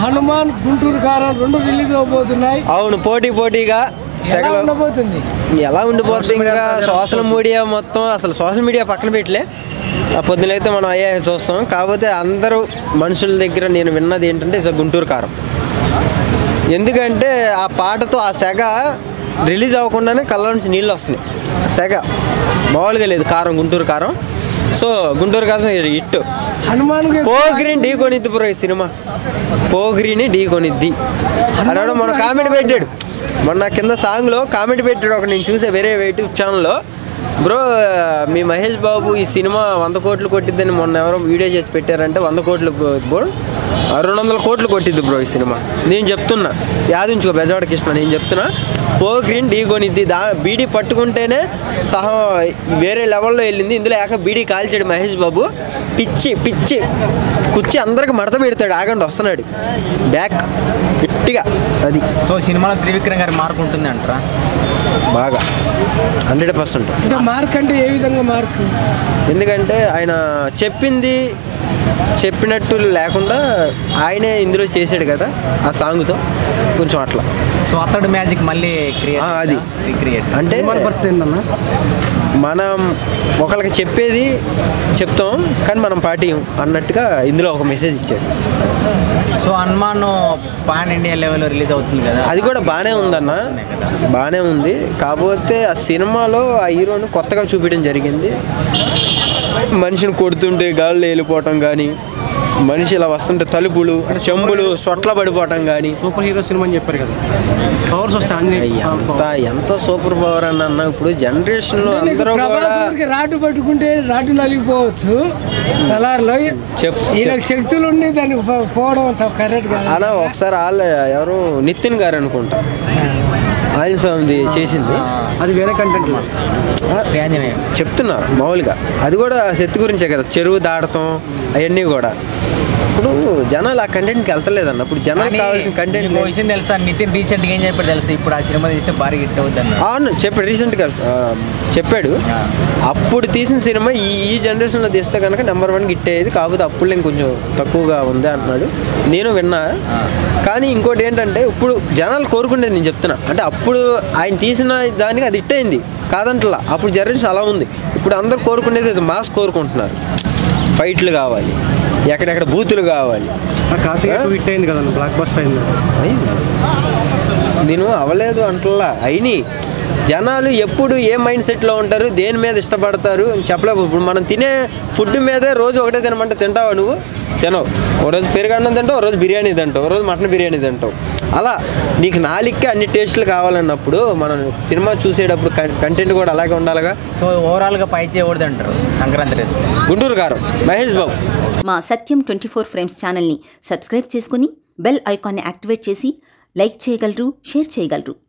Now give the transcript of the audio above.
హనుమాన్ గుంటూరు కారం 2 రిలీజ్ అవబోతున్నాయి. అవును, పోటీగా ఉండబోతుంది. ఎలా ఉండిపోతుంది ఇంకా సోషల్ మీడియా మొత్తం. అసలు సోషల్ మీడియా పక్కన పెట్టలే, పొద్దునైతే మనం అయ్యే చూస్తాం. కాకపోతే అందరూ మనుషుల దగ్గర నేను విన్నది ఏంటంటే గుంటూరు కారం. ఎందుకంటే ఆ పాటతో ఆ సెగ రిలీజ్ అవ్వకుండానే కళ్ళ నుంచి నీళ్ళు వస్తున్నాయి. సెగ మామూలుగా లేదు. గుంటూరు కారం. సో గుంటూరు కారం హిట్. హనుమాన్ పోగిరిని ఢీ కొనిద్ది బ్రో ఈ సినిమా. పోగిరిని ఢీ కొనిద్ది అన్నాడు. మన కామెంట్ పెట్టాడు మొన్న కింద సాంగ్లో కామెంట్ పెట్టాడు ఒక, నేను చూసే వేరే యూట్యూబ్ ఛానల్లో. బ్రో మీ మహేష్ బాబు ఈ సినిమా 100 కోట్లు కొట్టిద్దని మొన్న ఎవరో వీడియో చేసి పెట్టారంటే 100 కోట్లు బ్రో 200 కోట్లు కొట్టిద్ది బ్రో ఈ సినిమా. నేను చెప్తున్నా, యాదించుకో బెజవాడ కృష్ణ, నేను చెప్తున్నా పోగ్రీన్ ఢీ కొనిద్ది. బీడీ పట్టుకుంటేనే సహా వేరే లెవెల్లో వెళ్ళింది. ఇందులో ఏక బీడీ కాల్చాడు మహేష్ బాబు. పిచ్చి కుర్చీ అందరికి మడత పెడతాడు. ఆగండి వస్తున్నాడు బ్యాక్ గట్టిగా అది. సో సినిమాలో త్రివిక్రమ్ గారి మార్క్ ఉంటుంది అంటారా? బాగా 100%. అంటే మార్క్ అంటే ఏ విధంగా మార్క్? ఎందుకంటే ఆయన చెప్పినట్టు లేకుండా ఆయనే ఇందులో చేశాడు కదా ఆ సాంగ్తో, కొంచెం అట్లా. సో అతడు మ్యాజిక్ మళ్ళీ అది అంటే మనం ఒకరికి చెప్పేది చెప్తాం కానీ మనం పాటియం అన్నట్టుగా ఇందులో ఒక మెసేజ్ ఇచ్చాడు. సో హనుమాన్ పాన్ ఇండియా లెవెల్లో రిలీజ్ అవుతుంది కదా, అది కూడా బాగానే ఉందన్న, బాగానే ఉంది. కాకపోతే ఆ సినిమాలో ఆ హీరోని కొత్తగా చూపించడం జరిగింది. మనిషిని కొడుతుంటే గాల్లో వెళ్ళిపోవటం కానీ, మనిషి ఇలా వస్తుంటే తలుపులు చెంబులు సొట్ల పడిపోవటం కానీ. సూపర్ హీరో సినిమా అని చెప్పారు కదా, పవర్స్ వస్తాయి. ఎంత సూపర్ పవర్ అన్న. ఇప్పుడు జనరేషన్లో అందరూ కూడా రాటు పట్టుకుంటే రాటు నలిగిపోవచ్చు సలార్లో. శక్తులు ఉండి దానికి పోవడం కరెక్ట్ కాదు అలా. ఒకసారి ఎవరు నితిన్ గారు అనుకుంటా ఆయన స్వామిది చేసింది, అది వేరే కంటెంట్ చెప్తున్నా మామూలుగా. అది కూడా శక్తి గురించే కదా, చెరువు దాటతం అవన్నీ కూడా. ఇప్పుడు జనాలు ఆ కంటెంట్కి వెళ్తలేదన్న. ఇప్పుడు జనాలకు కావాల్సిన కంటెంట్ విషయం తెలుసా? నితిన్ రీసెంట్గా ఏం చెప్పాడు తెలుసు? ఇప్పుడు ఆ సినిమా తీస్తే భారీ హిట్ అవుతుంది అవును చెప్పాడు, రీసెంట్గా చెప్పాడు. అప్పుడు తీసిన సినిమా ఈ జనరేషన్లో తీస్తే కనుక నెంబర్ 1 హిట్ అయ్యేది. కాకపోతే అప్పుడు ఇంకొంచెం తక్కువగా ఉంది అంటున్నాడు, నేను విన్నా. కానీ ఇంకోటి ఏంటంటే ఇప్పుడు జనాలు కోరుకునేది నేను చెప్తున్నా, అంటే అప్పుడు ఆయన తీసిన దానికి అది హిట్ అయింది కాదంటలా. అప్పుడు జనరేషన్ అలా ఉంది. ఇప్పుడు అందరు కోరుకునేది అది మాస్ కోరుకుంటున్నారు. ఫైట్లు కావాలి, ఎక్కడెక్కడ బూతులు కావాలి. హిట్ అయింది కదా, బ్లాక్ బస్టర్ అయింది. నేను అవ్వలేదు అంటలా. అయినాయి. జనాలు ఎప్పుడు ఏ మైండ్ సెట్లో ఉంటారు, దేని మీద ఇష్టపడతారు చెప్పలేవు. ఇప్పుడు మనం తినే ఫుడ్ మీదే రోజు ఒకటే తినమంటే తింటావా? నువ్వు తినవు. ఓ రోజు పెరుగన్నం తింటావు, ఓ రోజు బిర్యానీ తింటావు, ఓ రోజు మటన్ బిర్యానీ తింటావు. అలా నీకు నాలుగుకే అన్ని టేస్టులు కావాలన్నప్పుడు మనం సినిమా చూసేటప్పుడు కంటెంట్ కూడా అలాగే ఉండాలిగా. సో ఓవరాల్గా పై చేయకూడదు అంటారు సంక్రాంతి గుంటూరు కారం మహేష్ బాబు. మా సత్యం 24 ఫ్రేమ్స్ ఛానల్ని సబ్స్క్రైబ్ చేసుకుని బెల్ ఐకాన్ని యాక్టివేట్ చేసి లైక్ చేయగలరు, షేర్ చేయగలరు.